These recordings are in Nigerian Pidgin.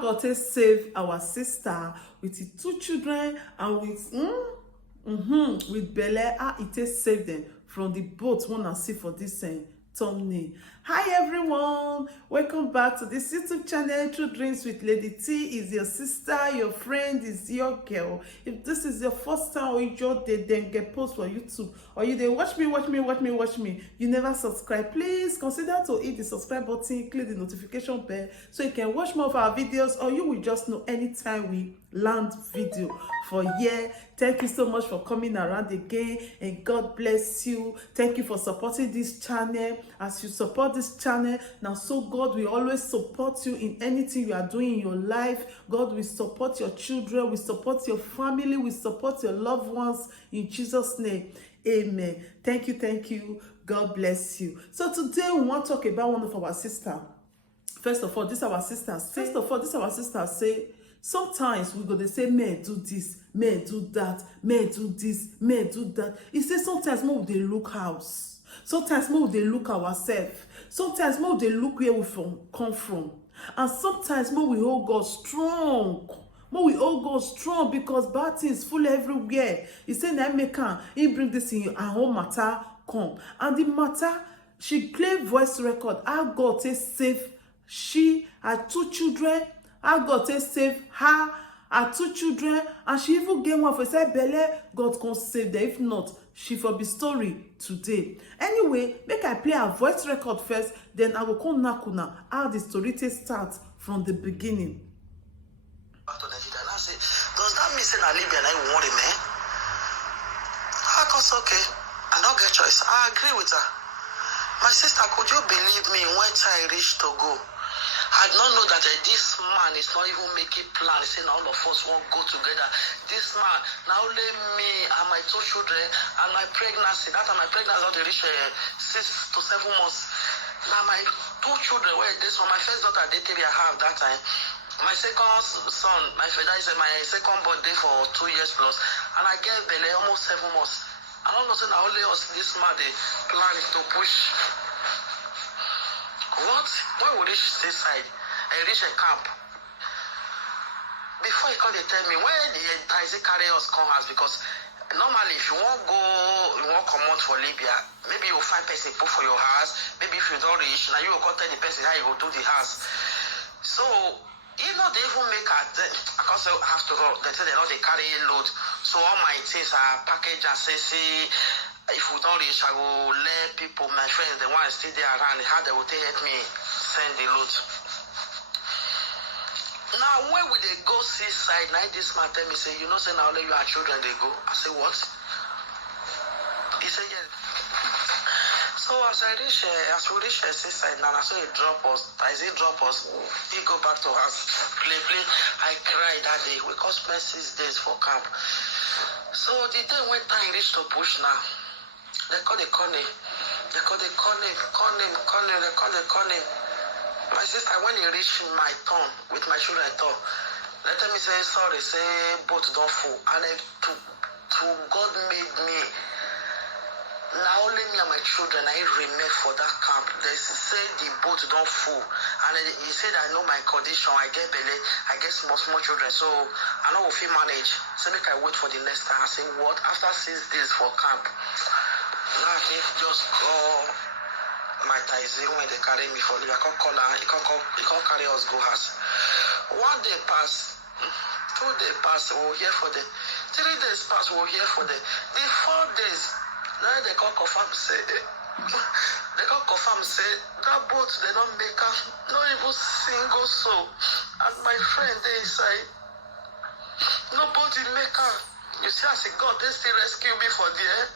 how God take save our sister with his 2 children and with belle, how he take save them from the boat one see for this thumbnail. Hi everyone, welcome back to this YouTube channel. True Dreams with Lady T is your sister, your friend, is your girl. If this is your first time or you just then get post for YouTube, or you they watch me, you never subscribe, please consider to hit the subscribe button, click the notification bell so you can watch more of our videos, or you will just know anytime we land video for here. Thank you so much for coming around again, and God bless you. Thank you for supporting this channel. As you support this channel now, so God will always support you in anything you are doing in your life. God will support your children, will support your family, will support your loved ones in Jesus' name. Amen. Thank you. God bless you. So today we want to talk about one of our sisters. First of all, this our sister say sometimes we go to say men do this, men do that, men do this, men do that. He say sometimes more they look house, sometimes more they look ourselves, sometimes more they look where we come from, and sometimes more we all go strong. More we all go strong because bad things full everywhere. He say na make he bring this in our whole matter come, and the matter she play voice record. How God take save she, her 2 children. How God take save her 2 children, and she even get one for say belle. God can save them. If not, she for be story today. Anyway, make I play her voice record first, then I will come nakuna how the story take start from the beginning. Back to Nigeria, and I say, does that mean say na Libya na you want remain? I was okay. I don't get choice. I agree with her. My sister, could you believe me when I reached Togo? I did not know that this man is not even making plans. Saying all of us won't go together. This man, now only me and my 2 children and my pregnancy. That time my pregnancy not reach 6 to 7 months. Now my 2 children, where this one, my first daughter, I have that time. My second son, my second birthday for 2 years plus, and I gave Bele almost 7 months. And all of a sudden, only us this man they plan to push. What? When we reach this side, I reach a camp. Before he come, they tell me where the taxi carry us come house, because normally if you want come out for Libya, maybe you find person put for your house. Maybe if you don't reach, now you will go tell the person how you go do the house. So you know they even make because after all they say they know they carry a load. So all my things are packaged and say, see, if we don't reach, I will let people, my friends, the ones still there around, how they will help me send the load. Now, when we they go seaside, now this man tell me, say, you know, say now only you and children they go. I say, what? He said, yeah. So as we reach seaside now, I saw he drop us. As he drop us, he go back to house, play. I cried that day. We got spent 6 days for camp. So the day when time reached to push now, they call the name. My sister, when he reached my turn with my children turn, they tell me say sorry, say boat don't full. And then to God made me. Now only me and my children I remain for that camp. They say the boat don't full. And then he said I know my condition, I get belly, I get small children, so I know if he manage. So make I wait for the next time. I say what? After 6 days for camp. Now he just call my taxi when they carry me for Libya. I can't call her, he can't carry us go house. 1 day pass, 2 days pass, we'll hear for them. 3 days pass, we'll hear for them. The 4 days, now they can't confirm say that boat they don't make up, not even single soul. And my friend they inside, nobody make up. You see, I say God, they still rescue me for there.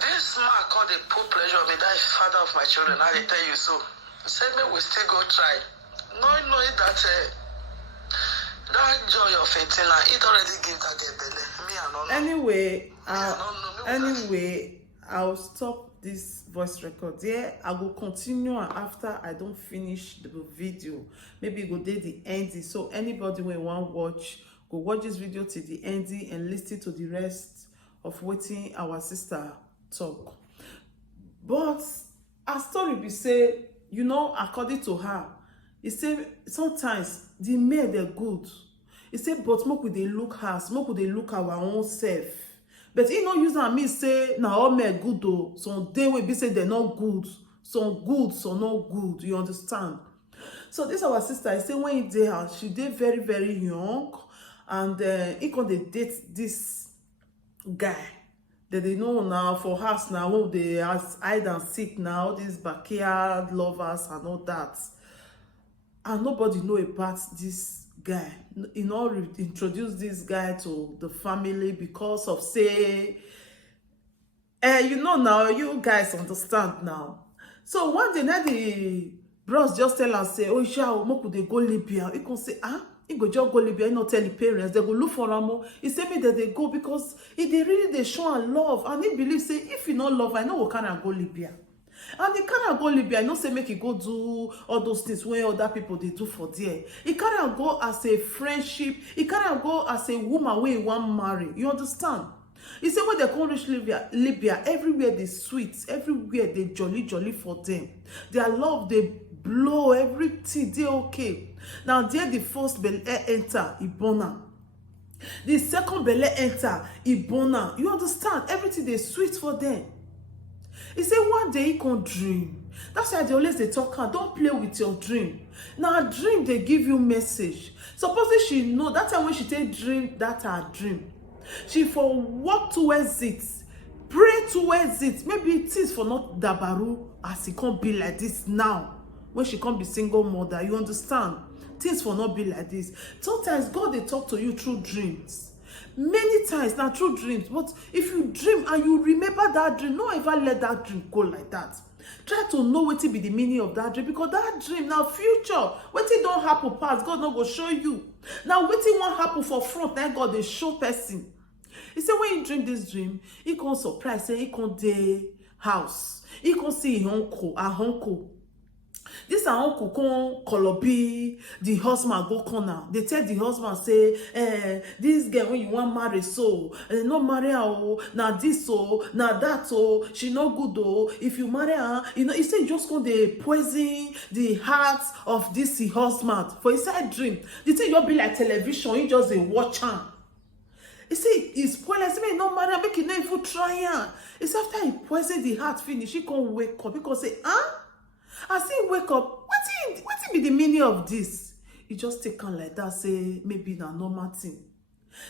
This man called the poor pleasure of me, that is father of my children. I tell you so. Said me we still go try. Knowing that that joy of it, it already give that girl belly. Me and all. Anyway, I'll stop this voice record here. I will continue after I don't finish the video. Maybe go there the ending. So anybody when want watch, go watch this video till the ending and listen to the rest of waiting our sister talk. But her story be say, you know, according to her, He say sometimes the men they're good. He say but make we dey look house, make we dey look our own self. But he no use am mean say na all men good o. Some day wey be say they're not good, some good, some not good. You understand? So this our sister, I say when he dey house, she dey very very young, and he come dey date this guy that they know now for house now. When they hide and seek now, all these backyard lovers and all that, and nobody know about this guy. You know, introduce this guy to the family because of say, you know now, you guys understand now. So one day now the bros just tell us say, oh yeah, make they go Libya. He can say, he go just go Libya. He not tell the parents. They go look for am. He say me that they go because he they really they show and love, and he believe say if he not love, I know we can't go Libya. And he cannot go Libya. I know say make he go do all those things where other people they do for there. He cannot go as a friendship. He cannot go as a woman where he want marry. You understand? He said when they come reach Libya, everywhere they sweet, everywhere they jolly for them. Their love they blow, everything they okay. Now there the first belle enter Ibona. The second belle enter Ibona. You understand? Everything they sweet for them. He said one day he can dream. That's why they always they talk. Don't play with your dream. Now a dream they give you message. Supposedly she know that time when she take dream, that's her dream. She for walk towards it, pray towards it. Maybe it is for not dabaru as it can't be like this now. When she can't be single mother, you understand? Things for not be like this. Sometimes God they talk to you through dreams. Many times now through dreams. But if you dream and you remember that dream, don't ever let that dream go like that. Try to know what be the meaning of that dream, because that dream now future, what it don't happen past, God not go show you. Now what it won't happen for front, then God they show person. He said when he dream this dream, he can surprise, say he can the house. He can see his uncle, her uncle. This her uncle come Kolobi, the husband go corner. They tell the husband say, this girl when you want marry so, not marry her, oh, now this so, now that so, she no good oh. If you marry her, you know, he say you just go dey poison the heart of this husband. For inside dream, the thing you be like television, you just dey watch her. He say he's poison. He say no marry, make you no even try her. It's after he poison the heart finish, he can't wake up because say, as he wake up, what be the meaning of this? He just take on like that, say maybe na normal thing.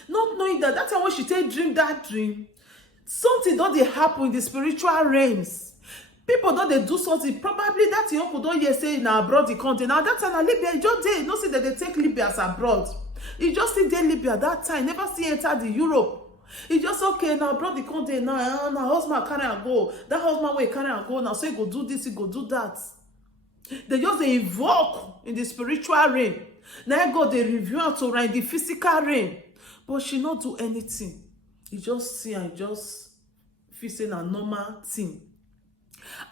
Not knowing that that time when she take dream that dream, something don't they happen in the spiritual realms. People don't they do something. Probably that your uncle don't hear say na abroad the country. Now that time na Libya, you just dey, no see that they take Libya as abroad. You just see dey Libya that time, never see enter the Europe. He just okay now abroad the country now. Now husband carry go. That husband way carry go now. So he go do this, he go do that. They just they evoke in the spiritual realm. Now God they review her to in the physical realm, but she not do anything. He just see and just feel a normal thing.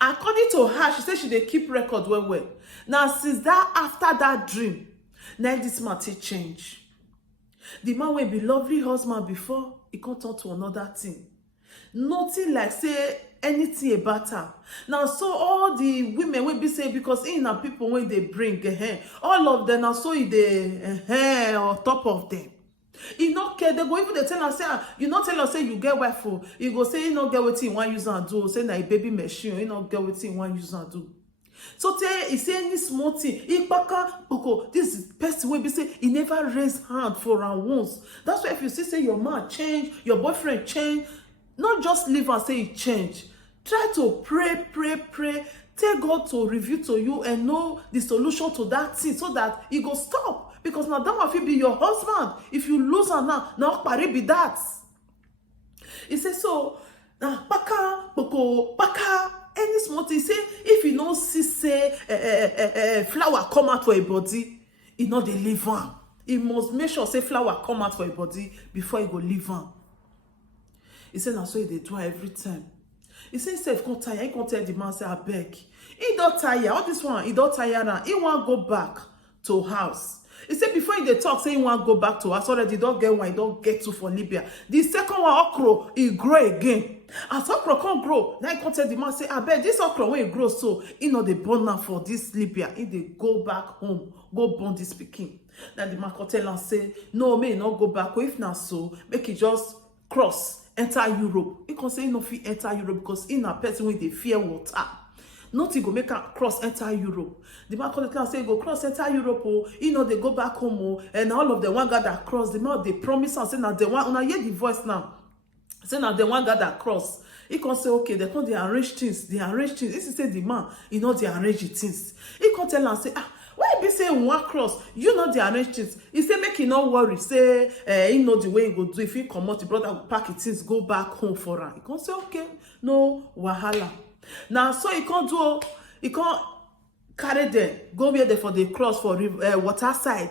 According to her, she said she they keep record well. Now since that after that dream, now this matter change. The man will be lovely husband before, he can't turn to another thing. Nothing like say anything about her. Now so all the women will be saying because in and people when they bring all of them are so they on top of them. You not care, they go even they tell us say you not tell us say you get wife for you go say you not get what you want use and do, say na a baby machine, you not get what you want use and do. So tell he say any small thing, this person will be say he never raised hand for her once. That's why if you see say your man change, your boyfriend change, not just leave and say he change. Try to pray. Tell God to reveal to you and know the solution to that thing so that he go stop. Because now that will be your husband. If you lose her now pari be that. He says so now baka any small thing. Say if you don't see say flower come out for a body, he not dey leave her. He must make sure say flower come out for a body before he go leave her. He said now so they do every time. He said self can't tire. He can't tell the man say I beg. He don't tire. All this one he don't tire now. He want go back to house. He said before he dey talk say he wan go back to us already, don't get one, he don't get two for Libya. The second one, okra, he grow again. As okra come grow, now he come tell the man say, abeg, this okra when he grow so, he no dey born am for this Libya. He dey go back home, go born this pikin. Now the man come tell am say, no, may not go back. If not so, make he just cross, enter Europe. He come say he no fit enter Europe because he na person wey dey fear water. Nothing go make am cross enter Europe. The man come tell am say go cross enter Europe, oh, he no dey go back home, oh, and all of them one gather cross. The man dey promise am say na the one. Una hear the voice now. Say na the one gather cross. He can say okay, they come dey arrange things. They arrange things. This is say the man, he know they arrange the things. He can tell am say why be say one cross? You know the arrange things. He say make he no worry. Say he know the way he go do. If he come out, the brother will pack his things, go back home for am. He can say okay, no wahala. Now so he can't do. He can't carry them go where they for the cross for water side.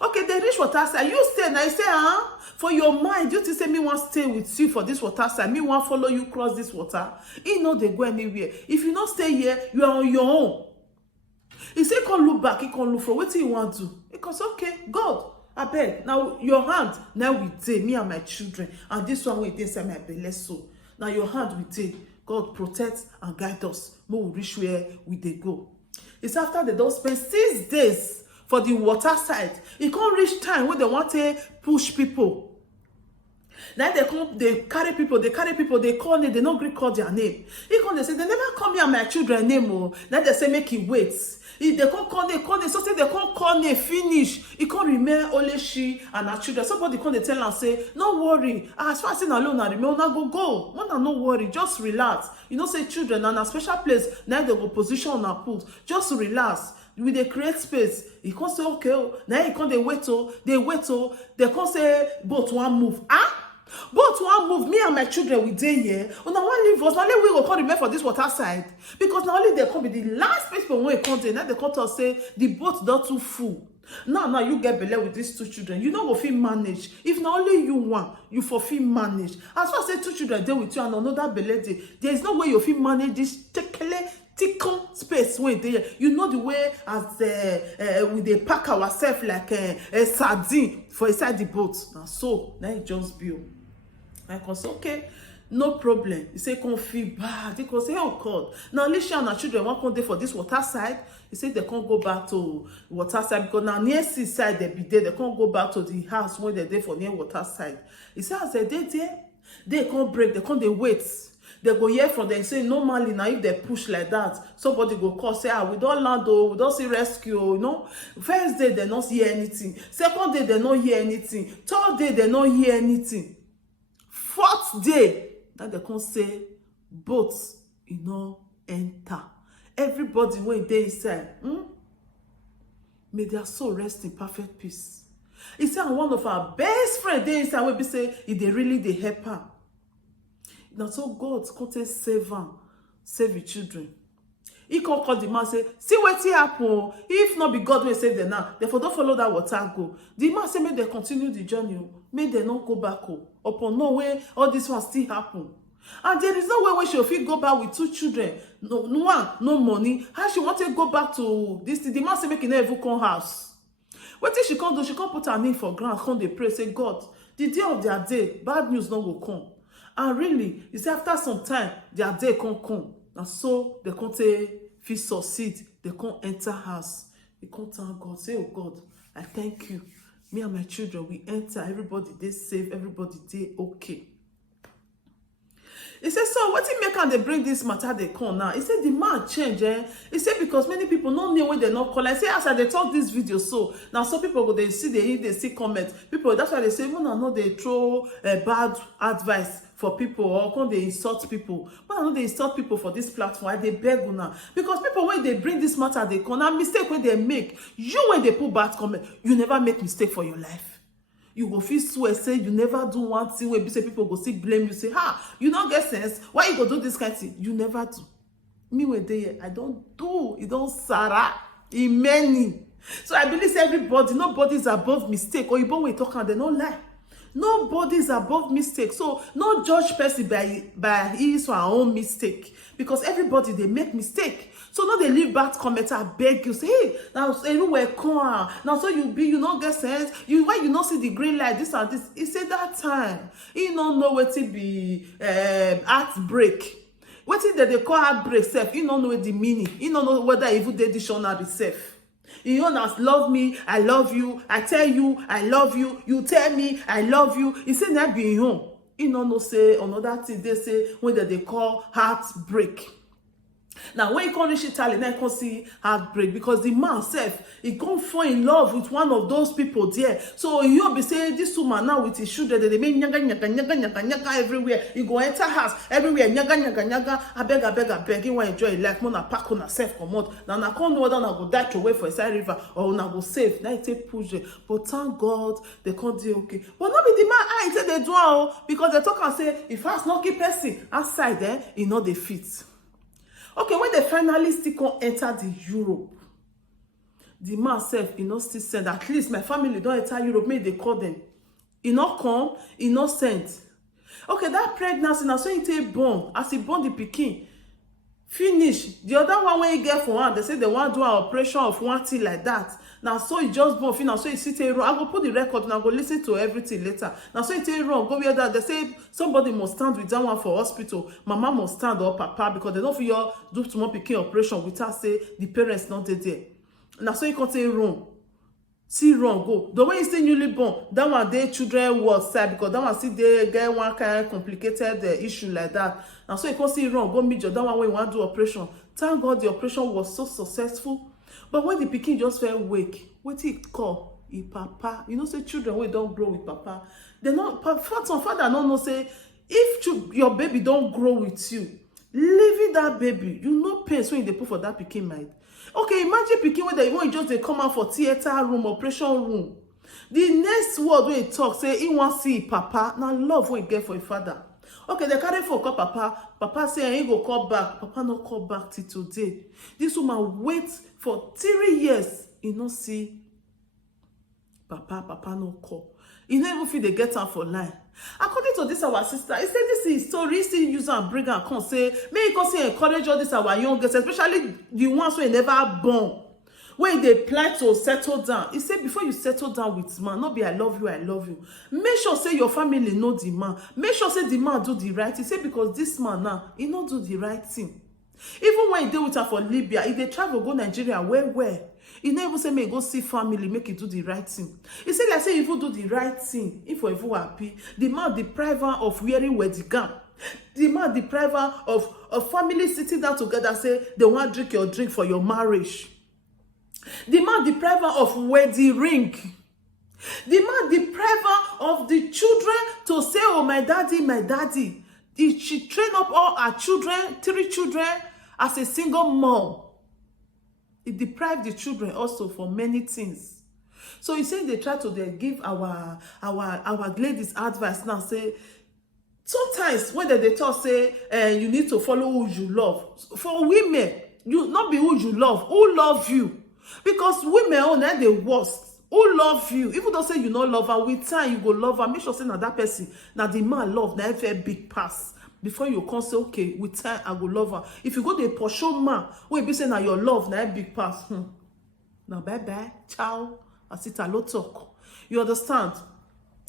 Okay, they reach water side. You stay now. You say for your mind, you think say me want stay with you for this water side. Me want follow you cross this water. He know they go anywhere. If you not stay here, you are on your own. He say come look back. He come look for what he want to. He goes okay, God, I beg now your hand now we take me and my children, and this one we inside my belly so now your hand we take. God protect and guide us. May we reach where we dey go. It's after they don't spend 6 days for the water side. It can't reach time when they want to push people. Now they carry people, they call name, they not agree call their name. He come, they say, they never call me and my children name. Oh. Now they say, make it wait. If they can't call name, so say they can't call name, finish. It can't remain only she and her children. Somebody come, they tell and say, no worry. As far as in alone, I remain, now go. No worry, just relax. You know, say children, and a special place, now they go position on a put. Just relax. We they create space. He can't say, okay, now he can't, they wait, they can't say, both one move. Both one move, me and my children we dey here. Una one leave us. Now we go come remain for this water side because now only they come be the last place for when come there. Now they come to us say the boat not too full. Now you get belle with these 2 children. You know go fit manage. If not only you one, you for fit manage. As far as say 2 children there with you and another belle dey, there is no way you fit manage this tickle space when there. You know the way as we dey pack ourselves like a sardine for inside the boat. Now so now it just build. I can say, okay, no problem. He say, come feel bad. He can say, oh God. Now, Alicia and her children want to come there for this water side. He said they can't go back to water side because now near seaside they be there. They can't go back to the house when they're there for near water side. He said, as they there, they can't break. They can't they wait. They go hear from them. Say normally now if they push like that, somebody go call say we don't land though, we don't see rescue. You know, first day they don't hear anything. Second day they don't hear anything. Third day they don't hear anything. 4th day, that they can say, boats, enter. Everybody when they inside, may their soul rest in perfect peace. He said, one of our best friends, they inside, will be say, if they really they help her. Now, so God can't save her, save the children. He can call the man say, see what happen. If not be God will save them now, therefore don't follow that water go. The man say, may they continue the journey, may they not go back home. Upon no way, all this one still happen. And there is no way when she'll fit go back with 2 children. No one, no money. How she want to go back to this? The man say, make it never come house. What if she can't do? She can't put her name for ground, come they pray, say, God, the day of their day, bad news not will come. And really, you see, after some time, their day can't come. And so they can't fit succeed. They can't enter house. They can't thank God. Say, oh God, I thank you. Me and my children, we enter. Everybody, they safe. Everybody, they okay. He said, so what he make and they bring this matter they come now? He said, the man change. He said, because many people don't know when they not call. I say, as they talk this video, so now some people go, they see comments. People, that's why they say, when I know they throw bad advice for people or come they insult people. But I know they insult people for this platform. They beg now. Because people, when they bring this matter, they come. Now mistake when they make. You, when they put bad comment, you never make mistake for your life. You go feel swear, say you never do one thing where say people go see blame you, say, you don't get sense. Why you go do this kind of thing? You never do. Me when they I don't do. You don't Sarah. In many. So I believe everybody, nobody's above mistake. Or even when we talk and they don't lie. Nobody's above mistake. So no judge person by his or her own mistake. Because everybody, they make mistake. So no, they leave bad comment. I beg you, say, hey, now everywhere come. Now so you not get sense. Why you not see the green light, this and this. He said that time. He don't know what it be heartbreak. What is that they call heartbreak self? He don't know the meaning. He don't know whether even the dictionary self. You don't have love me, I love you, I tell you, I love you, you tell me, I love you. He said that be home. He don't know say another thing they say when they call heartbreak. Now, when you come reach Italy, then you can see heartbreak because the man self, he come fall in love with one of those people there. So you'll be saying this woman now with his children, they make nyaga everywhere. You go enter house everywhere, nyaga. I beg. You want enjoy your life, man. Pack on self come out. Now I can't know whether I go die to wait for a side river or I go save. Now it take push it. But thank God they can't do okay. But not be the man I say they do because they talk and say if I not keep person outside there, he know they fit. Okay, when they finally still enter the Europe, the man self, still send. At least my family don't enter Europe, maybe they call them. He not come, he not send. Okay, that pregnancy, now so he take born. As he born the pikin, finish. The other one when he get for one, they say they want to do an operation of one thing like that. Now so he just born, finish. So he sit here wrong. I go put the record and I go listen to everything later. Now so he take wrong, go where that. They say somebody must stand with that one for hospital. Mama must stand or papa because they don't feel do small pikin operation without say the parents not there. Now so he can't say wrong. See wrong go. The way you say newly born, that one their children was sad because that one see they get one kind of complicated issue like that. Now so you can't see wrong, go meet your that one when you want to do operation. Thank God the operation was so successful. But when the pikin just fell wake, what he call he papa. Say children when don't grow with papa, they not some father don't know say if your baby don't grow with you, leaving that baby, you know pain when they put for that pikin mind. Okay, imagine pikin when they just they come out for theater room, operation room. The next word when he talk say he want see papa. Now love when he get for a father. Okay, they carry for call papa. Papa say he go call back. Papa not call back till today. This woman wait for 3 years. He not see papa no call. He never even feel they get her for line. According to this our sister, he said this is story. Still use and bring and come say, may you come say encourage all this our youngest, especially the ones who never born. When they plan to settle down, he said before you settle down with man, not be I love you. Make sure say your family know the man. Make sure say the man do the right thing. He said because this man now, he not do the right thing. Even when he deal with her for Libya, if they travel go Nigeria, where? He never say may go see family, make it do the right thing. He said like say if you do the right thing, if you ever happy, the man deprive her of wearing wedding gown. The man deprive her of family sitting down together, say they want drink your drink for your marriage. The man deprive her of wedding ring. The man deprive her of the children to say, oh, my daddy. She train up all her children, 3 children, as a single mom. It deprived the children also for many things. So he said they try to give our ladies advice now, say, sometimes when they talk, say, you need to follow who you love. For women, you not be who you love, who love you. Because women own are the worst. Who love you? Even though say you not love her, with time you go love her. Make sure say that person, now the man love, now very big pass. Before you can say, okay, with time I go love her. If you go to a Porsche man, when you be saying now your love, now big pass. Now bye, ciao. I sit a lot talk. You understand?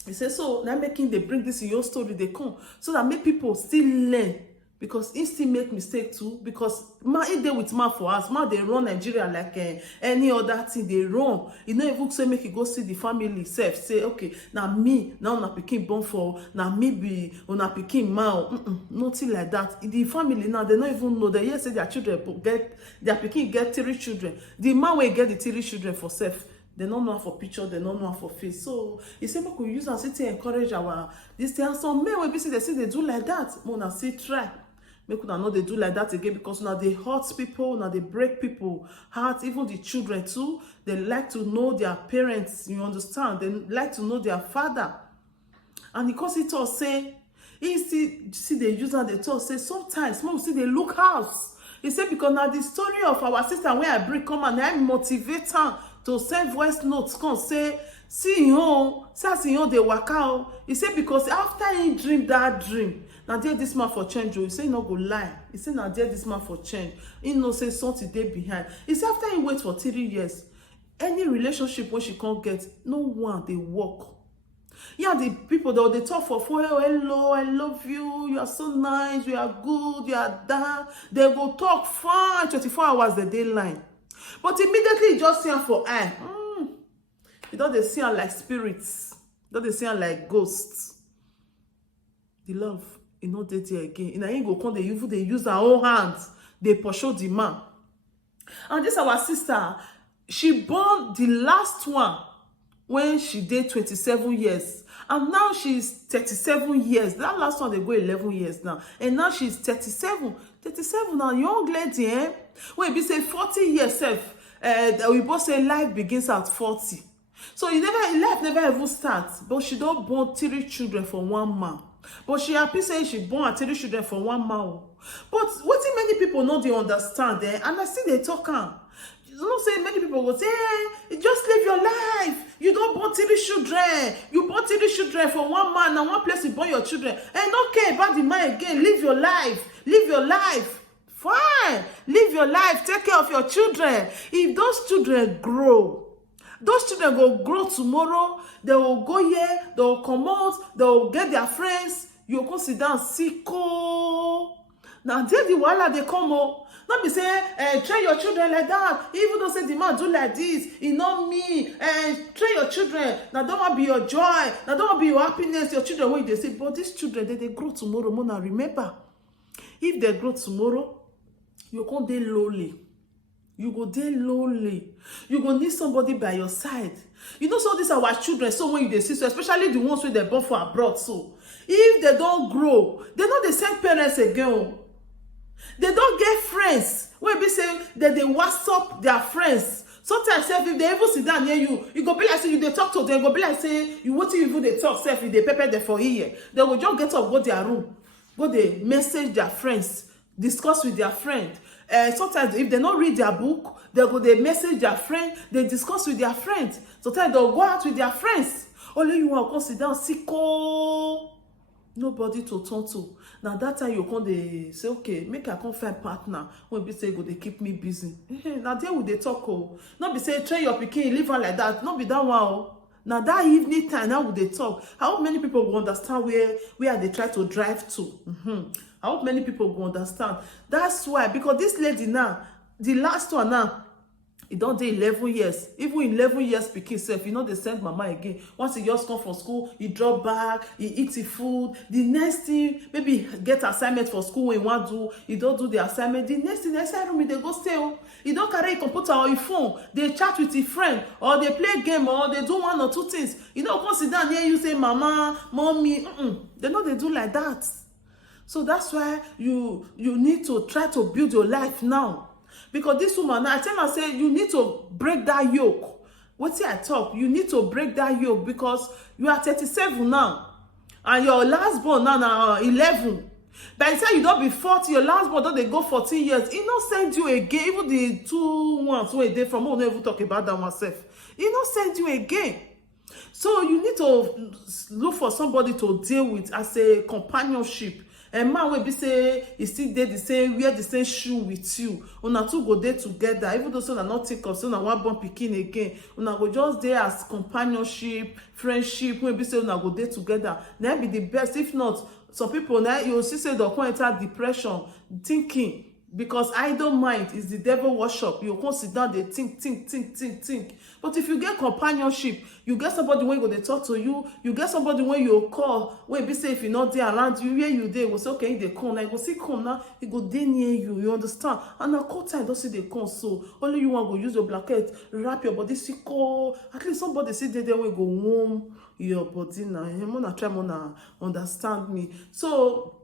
He says so now making they bring this in your story, they come so that make people still learn. Because he still make mistake too. Because man, he dey with man for us. Man, they run Nigeria like any other thing. They run. You know, even say make you go see the family self. Say, okay, now me, now una pikin born for, now me be una pikin man. Nothing like that. The family now, they don't even know. They hear say their children get, their pikin get 3 children. The man will get the 3 children for self. They don't know for picture, they don't know for face. So he said, we could use and sit encourage our this thing. And some men will be see they do like that. Mona say try. Make una know they do like that again because now they hurt people, now they break people heart, even the children too. They like to know their parents, you understand? They like to know their father. And because he told say, he see they use and they talk say sometimes when we see they look house. He said because now the story of our sister where I bring come and I motivate her to send voice notes, come say see him own, see as him own dey waka o. He say because after he dream that dream, na there this man for change o. He say he no go lie. He say na there this man for change. He know say something dey behind. He say after he wait for 3 years, any relationship wey she can't get, no one dey work. Yeah, the people that they talk for oh, hello, I love you, you are so nice, you are good, you are that. They go talk fine 24 hours the day line. But immediately you just see her for eye. You don't see her like spirits. You don't see her like ghosts. The love, you know, they there again. And I ain't go come, they use their own hands. They pursue the man. And this our sister, she born the last one when she did 27 years. And now she's 37 years. That last one, they go 11 years now. And now she's 37. 37 now, young lady, eh? When we say 40 years, we both say life begins at 40. So life never even starts. But she don't born 3 children for one man. But she happy saying she born 3 children for one man. But what many people know they understand, eh? And I see they talk you don't say many people will say, hey, just live your life. You don't born 3 children. You born 3 children for one man and one place you born your children. And don't care about the man again. Live your life. Live your life. Fine. Live your life. Take care of your children. If those children grow, those children will grow tomorrow. They will go here. They will come out. They will get their friends. You will go sit down, sicko. Now, there the wahala they come up. Not be say, train your children like that. Even though say the man do like this, he not me. Train your children. Now don't want to be your joy. Now don't want to be your happiness. Your children, what they say, but these children, they grow tomorrow. Mona, remember, if they grow tomorrow, you can't dey lonely. You go dey lonely. You go need somebody by your side. You know, so these are our children. So when you see, so especially the ones where they're born for abroad, so if they don't grow, they not the same parents again. They don't get friends. When we say that they WhatsApp their friends. Sometimes if they even sit down near you, you go be like say you they talk to them, go be like say you what even they talk self if they prepare them for here. They will just get up, go their room, go they message their friends, discuss with their friend. Sometimes if they not read their book, they go they message their friend, they discuss with their friends. Sometimes they'll go out with their friends. Only you want to sit down, sicko. Nobody to turn to. Now that time you come they say, okay, make I come find partner. When be say go they keep me busy. Now there would they talk oh. Not be say train your pikin, live on like that. Not be that one oh. Now that evening time, now would they talk? I hope many people will understand where they try to drive to. I hope many people will understand. That's why, because this lady now, the last one now, it don't dey 11 years. Even 11 years pikin sef, you know they send mama again. Once he just come from school, he drop back, he eat his food. The next thing, maybe get assignment for school when he want do, he don't do the assignment. The next thing, next room, they go stay. He don't carry a computer or a phone. They chat with his friend, or they play game, or they do 1 or 2 things. You know, come sit down here, you say, mama, mommy. They know they do like that. So that's why you need to try to build your life now. Because this woman, I tell her, say, you need to break that yoke. What's it I talk? You need to break that yoke because you are 37 now. And your last born now 11. By the time you don't be 40, your last born don't they go 14 years. He not send you again. Even the 2 ones where they from, we'll never talk about that myself. He not send you again. So you need to look for somebody to deal with as a companionship. And man will be say he still dey the same, wear the same shoe with you. Una two go there together. Even though so not think of so na one born pikin again. Una go just there as companionship, friendship. When be say una go there together. That be the best. If not, some people now you see say they'll enter depression, thinking. Because idle mind is the devil worship. You can sit down, they think. But if you get companionship, you get somebody when they talk to you, you get somebody when you call, when be say if you're not there around you, where you there, will say, okay, they come. Now you go see come now, you go there near you understand? And now call time, don't see they come. So only you want to use your blanket, wrap your body, see call. At least somebody sit there will go warm your body now. You wanna try to understand me. So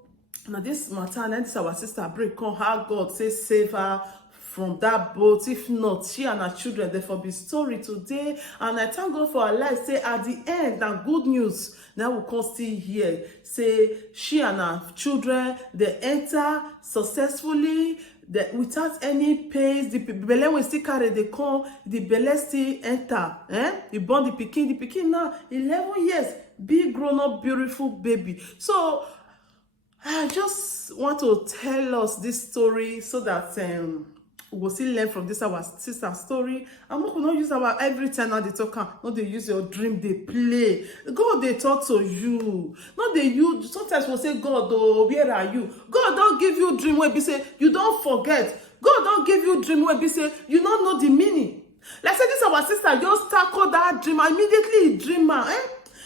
now this matter, and this our sister break on how God say save her from that boat. If not, she and her children, therefore be story today. And I thank God for her life. Say at the end, now good news. Now we can still hear. Say she and her children, they enter successfully. without any pains, the belle wey still carry dey come, the belle still enter. You born the pikin now 11 years, big grown up beautiful baby. So I just want to tell us this story so that we go still learn from this our sister story. And we could not use our every time now they talk am, no dey use your dream dey play. God dey talk to you, no dey use. Sometimes we say, God, oh, where are you? God don give you dream wey be say you don forget. God don give you dream wey be say you no know the meaning. Like say this our sister just tackle that dream, immediately he dream am.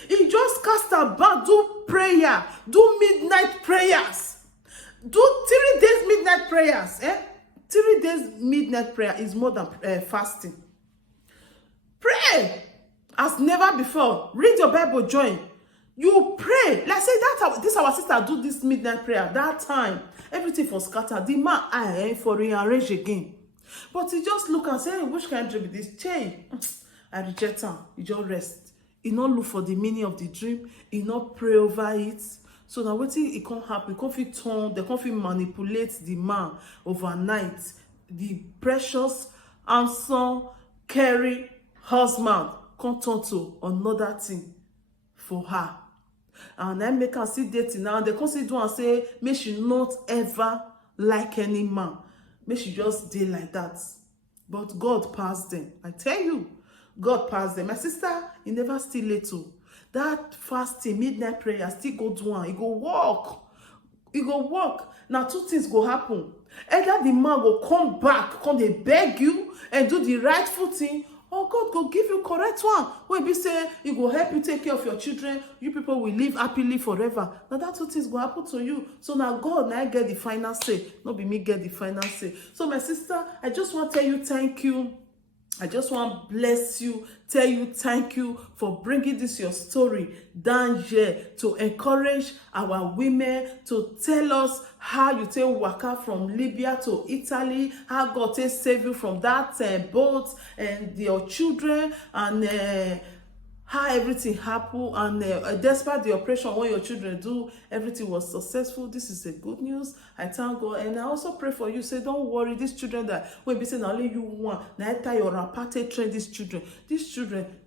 He just cast her back, do prayer, do midnight prayers, do 3 days midnight prayers. 3 days midnight prayer is more than fasting. Pray as never before. Read your Bible, join. You pray. Like say that this our sister do this midnight prayer. That time, everything for scatter. The man for rearrange again. But he just look and say, which kind of dream is this? Change. I reject him. He just rest. He not look for the meaning of the dream. He not pray over it. So now wetin e can't happen, e can't fit turn, they can't fit manipulate the man overnight. The precious, handsome, caring husband can't turn to another thing for her. And then make her see dating now. They can't see do and say, may she not ever like any man. May she just stay like that. But God passed them. I tell you, God passed them. My sister, he never still little. That fasting, midnight prayer, still go do one. He go walk. He go walk. Now 2 things go happen. Either the man will come back, come they beg you and do the rightful thing, or God go give you correct one. When be say, he go help you take care of your children. You people will live happily forever. Now that 2 things go happen to you. So now God, now I get the final say. Not be me get the final say. So my sister, I just want to tell you thank you. I just want to bless you, tell you thank you for bringing this your story down here to encourage our women, to tell us how you take waka from Libya to Italy, how God take save you from that boat and your children, and how everything happened, and despite the operation when your children do, everything was successful. This is a good news. I thank God, and I also pray for you. Say, don't worry, these children that when be saying only you want, now enter your rapate train these children,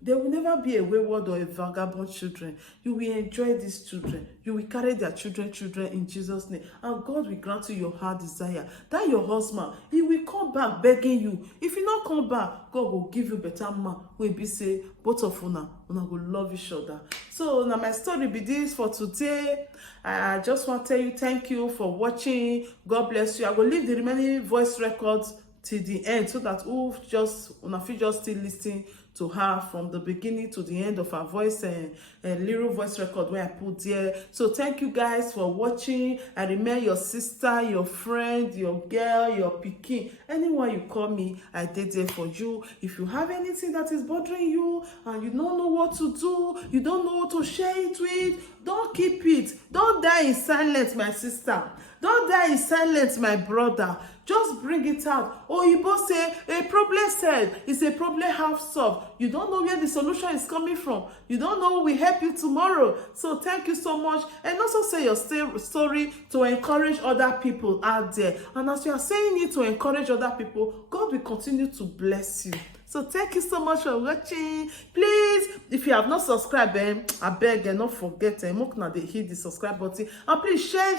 they will never be a wayward or a vagabond children. You will enjoy these children. You will carry their children in Jesus' name, and God will grant you your heart desire. That your husband, he will come back begging you. If he not come back, God will give you better man. When be say both of una will love each other. So now my story be this for today. I just want to tell you thank you for watching. God bless you. I will leave the remaining voice records till the end so that una fit just still listen to her from the beginning to the end of her voice and little voice record where I put there. So thank you guys for watching. I remain your sister, your friend, your girl, your pikin, anyone you call me, I did there for you. If you have anything that is bothering you and you don't know what to do, you don't know what to share it with, don't keep it. Don't die in silence, my sister. Don't die in silence, my brother. Just bring it out. Oh, you both say a problem solved is a problem half solved. You don't know where the solution is coming from. You don't know who will help you tomorrow. So thank you so much. And also say your story to encourage other people out there. And as you are saying it to encourage other people, God will continue to bless you. So thank you so much for watching. Please, if you have not subscribed, I beg and not forget, make now they hit the subscribe button. And please share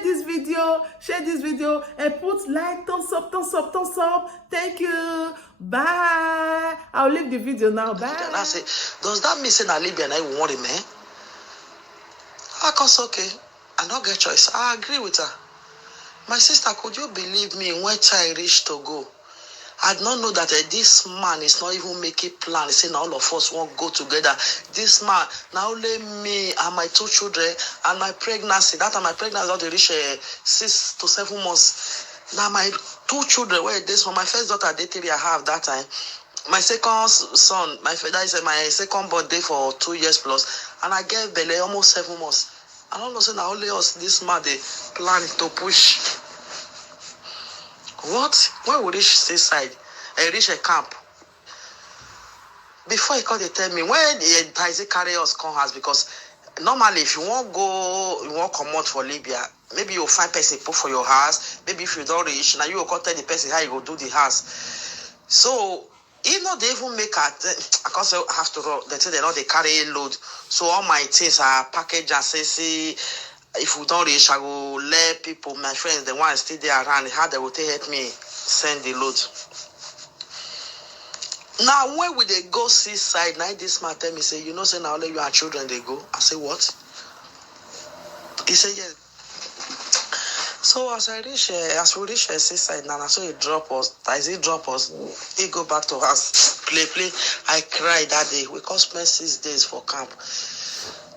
this video, and put like, thumbs up. Thank you. Bye. I'll leave the video now. Bye. And I say, does that mean say na Libya na you want him, man? I cause okay. I don't get choice. I agree with her. My sister, could you believe me when child reached to go? I did not know that this man is not even making plans. He's saying all of us won't go together. This man, now only me and my 2 children and my pregnancy. That time my pregnancy not reach 6 to 7 months. Now my 2 children, this one, my first daughter, day 3 I have that time. My second son, that is my second birthday for 2 years plus. And I gave belly almost 7 months. And all of a sudden, only us, this man, they plan to push. What? When we reach seaside, I reach a camp. Before he called, they tell me when the taxi carry us come house because normally if you won't come out for Libya, maybe you'll find person put for your house. Maybe if you don't reach, now you will contact the person how you go do the house. So you know they even make I can't say have to they say they know they carry a load. So all my things are packaged and say, see, if we don't reach, I will let people, my friends, the ones still there around, how they will take help me send the load. Now when we they go seaside, now this man tell me, say, you know, say now let your children they go. I say, what? He said, yes. So as we reach seaside now, so he drop us. As he drop us, he go back to us, play. I cried that day. We could spend 6 days for camp.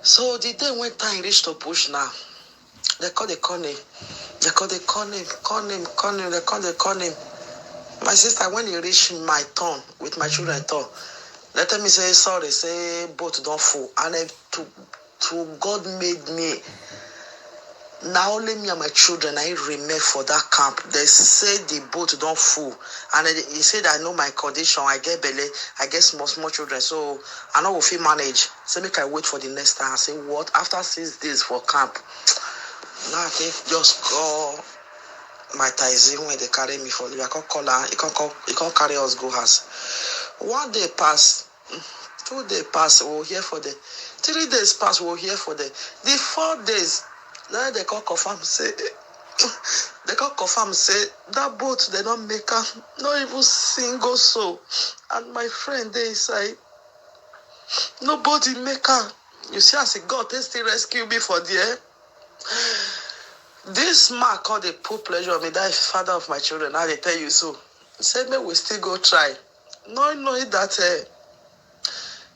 So the day when time reached to push now, they call him. My sister, when he reached my turn with my children turn, let me say sorry, say boat don't full. And to God made me. Now only me and my children I remain for that camp. They say the boat don't full. And he said I know my condition, I get belly, I get small children. So I know if he manage. So make I wait for the next time. I say what? After 6 days for camp. Now I think just call my Taizé when they carry me for Libya. I can't call her. He can't carry us go house. 1 day pass, 2 days pass, we'll hear for the 3 days pass, we'll hear for the 4 days. Now they can't confirm say that boat they don't make her not even single soul. And my friend they say nobody make her. You see, I say God they still rescue me for there. This man called the poor pleasure of me, that is father of my children. Now they tell you so. He said, "Me we still go try." Knowing that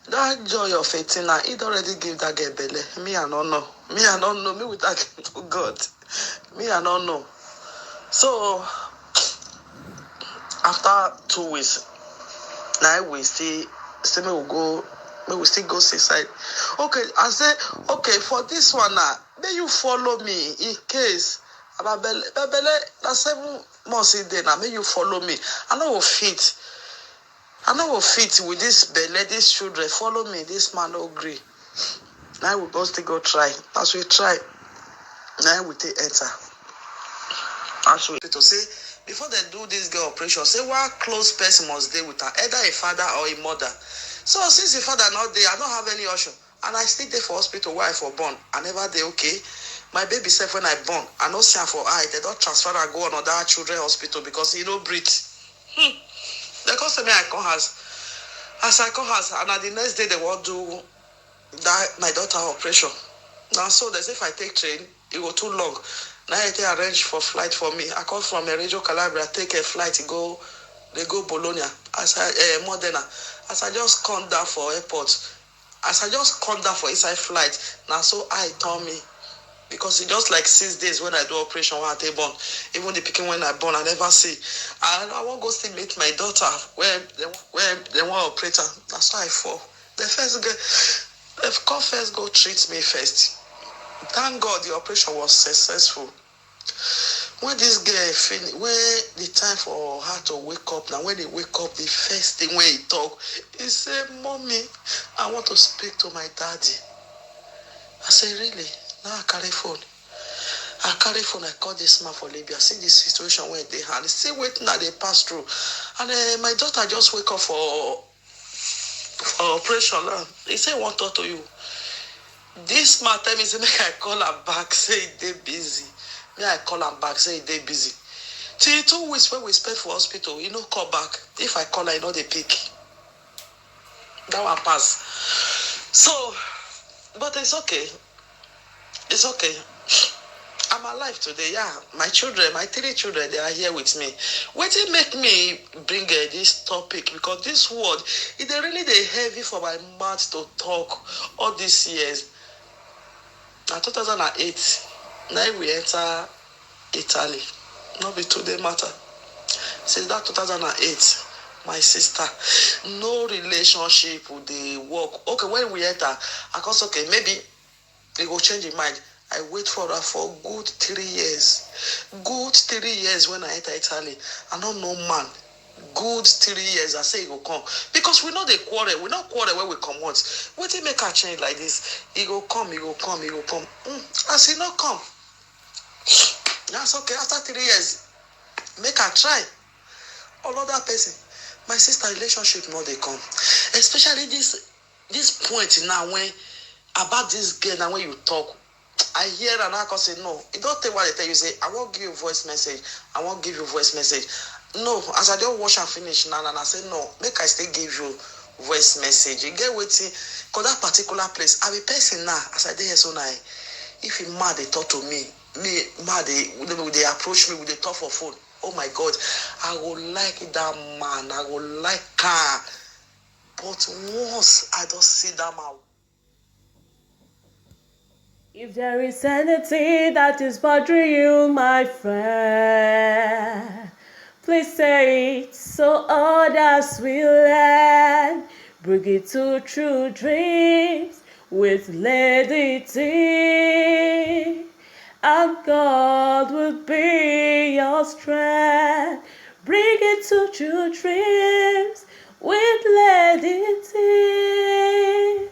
that joy of 18, it already give that girl belly. Me I don't know. Me with that to God. Me I don't know. So after 2 weeks, now we still we still go seaside. Okay, I say, okay, for this one now, may you follow me in case about belly na 7 months in there now, may you follow me. I know will fit with this belly, these children. Follow me, this man no agree. Now we both still go try. As we try, now we take enter. As we to say, before they do this girl operation, say one close person must stay with her, either a father or a mother. So since the father not there, I don't have any option. And I stay there for hospital where I for born. I never dey okay. My baby self when I born, I no see her for eye. They don't transfer her go another children hospital because he no breathe. They come say me I come house. As I come house, and the next day they want do that my daughter operation. Now so they say if I take train, it go too long. Now they arrange for flight for me. I come from Reggio Calabria, take a flight, they go Bologna. As I Modena. As I just come down for airport. As I just come down for inside flight. Now so I told me. Because it's just like 6 days when I do operation when I take born. Even the picking when I born, I never see. And I won't go still meet my daughter where they want operator. That's why I fall. They first go treat me first. Thank God the operation was successful. When this girl when the time for her to wake up, now when they wake up, the first thing when he talk, he said, "Mommy, I want to speak to my daddy." I say, "Really?" Now I carry phone, I call this man for Libya, see the situation where they had, see waiting that they pass through. And my daughter just wake up for operation. He say, "Want to talk to you." This man tell me, say, make I call her back, say they busy. Me, I call her back, say they busy. Till 2 weeks when we spend for hospital, you know, call back. If I call her, you know, they pick. That one pass. So, but it's okay. It's okay. I'm alive today, yeah. My 3 children, they are here with me. What did make me bring this topic? Because this word, it really heavy for my mouth to talk all these years. Now 2008, now we enter Italy. Not be today matter. Since that 2008, my sister, no relationship with the work. Okay, when we enter, I was okay, maybe they go change your mind. I wait for her for good 3 years. Good 3 years when I enter Italy. I don't know man. good 3 years. I say he go come because we know they quarrel. We not quarrel when we come once. Wetin make her change like this? He go come. He go come. He go come. As he not come, that's okay. After 3 years, make her try. Another person. My sister relationship no dey come, especially this point now when about this girl now when you talk. I hear and I can say no. You don't take what they tell you. Say I won't give you voice message. I won't give you voice message. No, as I don't wash and finish now, and I say no. Make I still give you voice message. You get waiting, cause that particular place. I be person now. As I did so now, if he mad, they talk to me. Me mad, they approach me with the talk for phone. Oh my God, I would like that man. I would like her. But once I don't see that man. If there is anything that is bothering you, my friend, please say it so others will learn. Bring it to True Dreams with Lady T, and God will be your strength. Bring it to True Dreams with Lady T,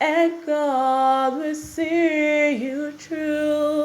and God will see you through.